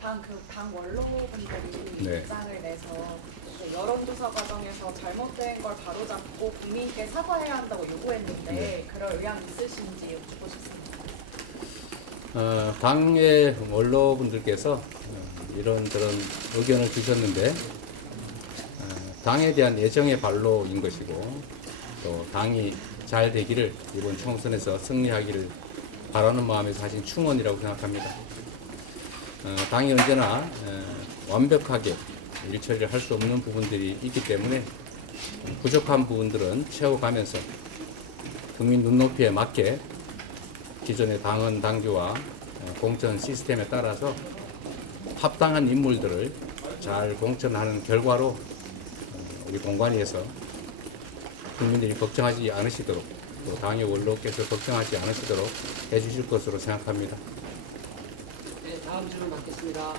당 원로분들이 네. 입장을 내서 그 여론조사 과정에서 잘못된 걸 바로잡고 국민께 사과해야 한다고 요구했는데 네. 그럴 의향 있으신지 여쭙고 싶습니다. 당의 원로분들께서 이런저런 의견을 주셨는데 당에 대한 애정의 발로인 것이고 또 당이 잘 되기를 이번 총선에서 승리하기를 바라는 마음에서 하신 충언이라고 생각합니다. 당이 언제나 완벽하게 일처리를 할 수 없는 부분들이 있기 때문에 부족한 부분들은 채워가면서 국민 눈높이에 맞게 기존의 당헌 당규와 공천 시스템에 따라서 합당한 인물들을 잘 공천하는 결과로 우리 공관위에서 국민들이 걱정하지 않으시도록 또 당의 원로께서 걱정하지 않으시도록 해주실 것으로 생각합니다. 네, 다음 질문 받겠습니다.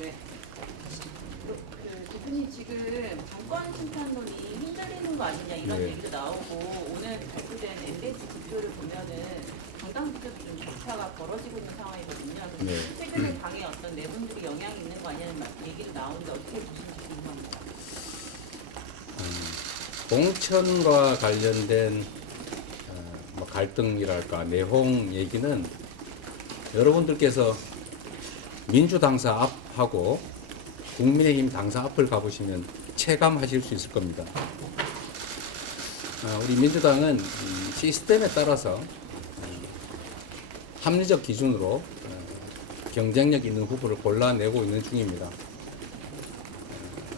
네. 대표님 지금 정권 심판론이 흔들리는 거 아니냐 이런 네. 얘기도 나오고 오늘 발표된 MBC 지표를 보면은 정당부터 좀 격차가 벌어지고 있는 상황이거든요. 네. 최근에 당에 어떤 내분들이 영향이 있는 거 아니냐는 얘기도 나오는데 어떻게 보시는지 궁금합니다. 공천과 관련된 뭐 갈등이랄까 내홍 얘기는 여러분들께서 민주당사 앞하고 국민의힘 당사 앞을 가보시면 체감하실 수 있을 겁니다. 우리 민주당은 시스템에 따라서 합리적 기준으로 경쟁력 있는 후보를 골라내고 있는 중입니다.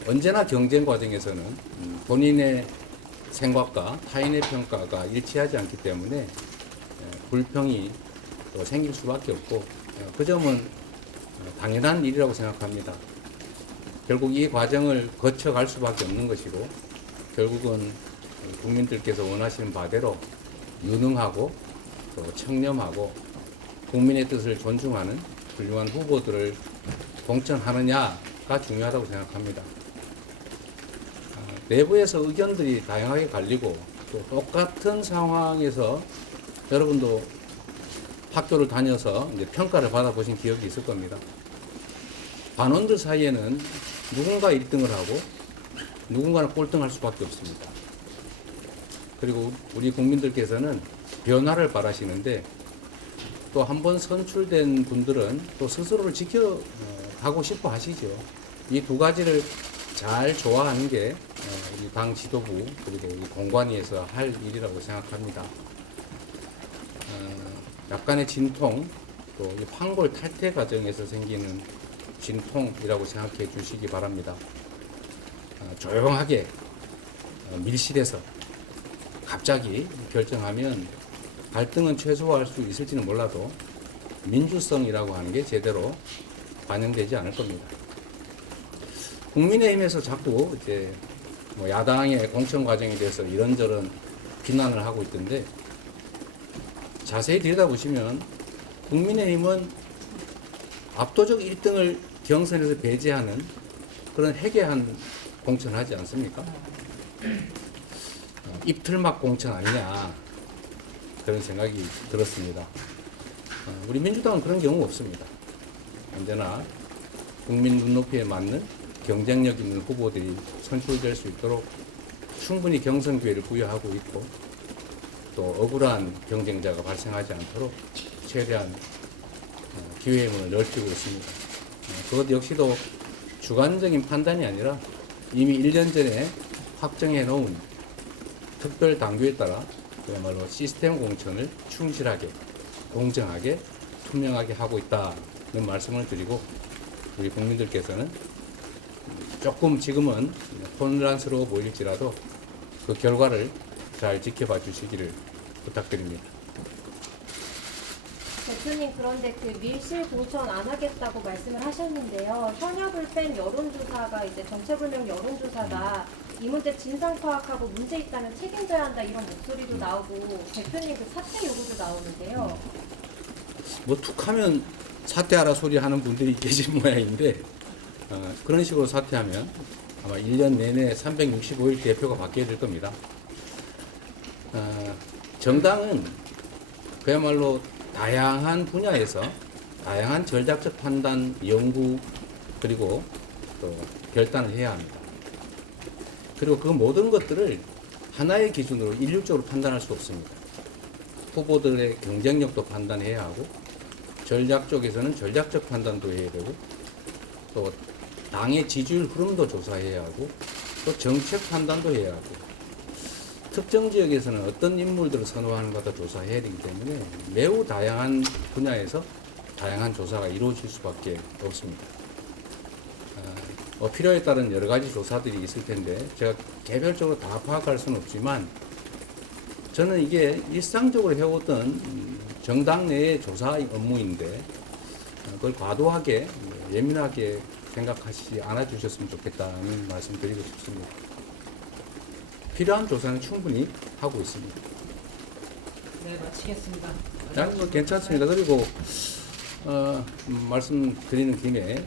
언제나 경쟁 과정에서는 본인의 생각과 타인의 평가가 일치하지 않기 때문에 불평이 또 생길 수밖에 없고 그 점은 당연한 일이라고 생각합니다. 결국 이 과정을 거쳐갈 수밖에 없는 것이고 결국은 국민들께서 원하시는 바대로 유능하고 또 청렴하고 국민의 뜻을 존중하는 훌륭한 후보들을 공천하느냐가 중요하다고 생각합니다. 내부에서 의견들이 다양하게 갈리고 또 똑같은 상황에서 여러분도 학교를 다녀서 이제 평가를 받아보신 기억이 있을 겁니다. 반원들 사이에는 누군가 1등을 하고 누군가는 꼴등할 수밖에 없습니다. 그리고 우리 국민들께서는 변화를 바라시는데 또 한 번 선출된 분들은 또 스스로를 지켜가고 싶어 하시죠. 이 두 가지를 잘 좋아하는 게 이 당 지도부 그리고 이 공관위에서 할 일이라고 생각합니다. 약간의 진통 또 이 황골 탈퇴 과정에서 생기는 진통이라고 생각해 주시기 바랍니다. 조용하게 밀실에서 갑자기 결정하면 갈등은 최소화할 수 있을지는 몰라도 민주성이라고 하는 게 제대로 반영되지 않을 겁니다. 국민의힘에서 자꾸 이제 뭐 야당의 공천 과정에 대해서 이런저런 비난을 하고 있던데 자세히 들여다보시면 국민의힘은 압도적 1등을 경선에서 배제하는 그런 해괴한 공천하지 않습니까? 입틀막 공천 아니냐 그런 생각이 들었습니다. 우리 민주당은 그런 경우 없습니다. 언제나 국민 눈높이에 맞는 경쟁력 있는 후보들이 선출될 수 있도록 충분히 경선 기회를 부여하고 있고 또 억울한 경쟁자가 발생하지 않도록 최대한 기회의 문을 넓히고 있습니다. 그것 역시도 주관적인 판단이 아니라 이미 1년 전에 확정해 놓은 특별 당규에 따라 그야말로 시스템 공천을 충실하게, 공정하게, 투명하게 하고 있다는 말씀을 드리고 우리 국민들께서는 조금 지금은 혼란스러워 보일지라도 그 결과를 잘 지켜봐 주시기를 부탁드립니다. 대표님, 그런데 그 밀실 공천 안 하겠다고 말씀을 하셨는데요. 현역을 뺀 여론조사가 이제 정체불명 여론조사다. 이 문제 진상 파악하고 문제 있다면 책임져야 한다 이런 목소리도 나오고 대표님 그 사퇴 요구도 나오는데요. 뭐 툭하면 사퇴하라 소리 하는 분들이 계신 모양인데 그런 식으로 사퇴하면 아마 1년 내내 365일 대표가 바뀌어야 될 겁니다. 정당은 그야말로 다양한 분야에서 다양한 전략적 판단, 연구, 그리고 또 결단을 해야 합니다. 그리고 그 모든 것들을 하나의 기준으로 일률적으로 판단할 수 없습니다. 후보들의 경쟁력도 판단해야 하고, 전략 쪽에서는 전략적 판단도 해야 되고, 또 당의 지지율 흐름도 조사해야 하고, 또 정책 판단도 해야 하고, 특정 지역에서는 어떤 인물들을 선호하는가도 조사해야 되기 때문에 매우 다양한 분야에서 다양한 조사가 이루어질 수밖에 없습니다. 필요에 따른 여러 가지 조사들이 있을 텐데 제가 개별적으로 다 파악할 수는 없지만 저는 이게 일상적으로 해오던 정당 내의 조사 업무인데 그걸 과도하게 예민하게 생각하시지 않아 주셨으면 좋겠다는 말씀 드리고 싶습니다. 필요한 조사는 충분히 하고 있습니다. 네, 마치겠습니다. 뭐 괜찮습니다. 그리고 말씀드리는 김에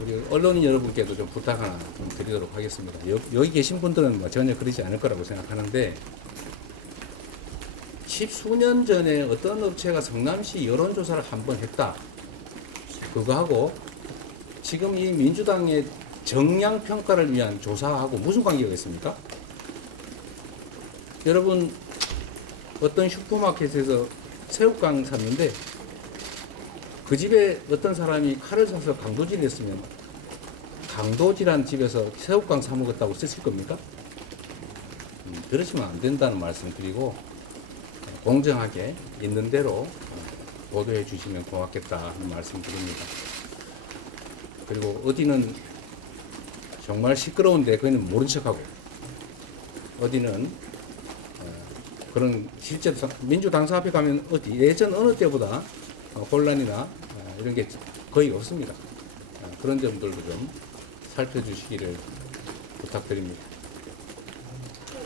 우리 언론인 여러분께도 좀 부탁 하나 좀 드리도록 하겠습니다. 여기 계신 분들은 뭐 전혀 그러지 않을 거라고 생각하는데 10수년 전에 어떤 업체가 성남시 여론조사를 한번 했다. 그거하고 지금 이 민주당의 정량평가를 위한 조사하고 무슨 관계가 있습니까? 여러분 어떤 슈퍼마켓에서 새우깡 샀는데 그 집에 어떤 사람이 칼을 사서 강도질을 했으면 강도질한 집에서 새우깡 사 먹었다고 쓰실 겁니까? 그러시면 안 된다는 말씀 드리고 공정하게 있는 대로 보도해 주시면 고맙겠다는 말씀 드립니다. 그리고 어디는 정말 시끄러운데 그는 모른 척하고 어디는 그런 실제 민주당사 앞에 가면 어디 예전 어느 때보다 혼란이나 이런 게 거의 없습니다. 그런 점들도 좀 살펴주시기를 부탁드립니다.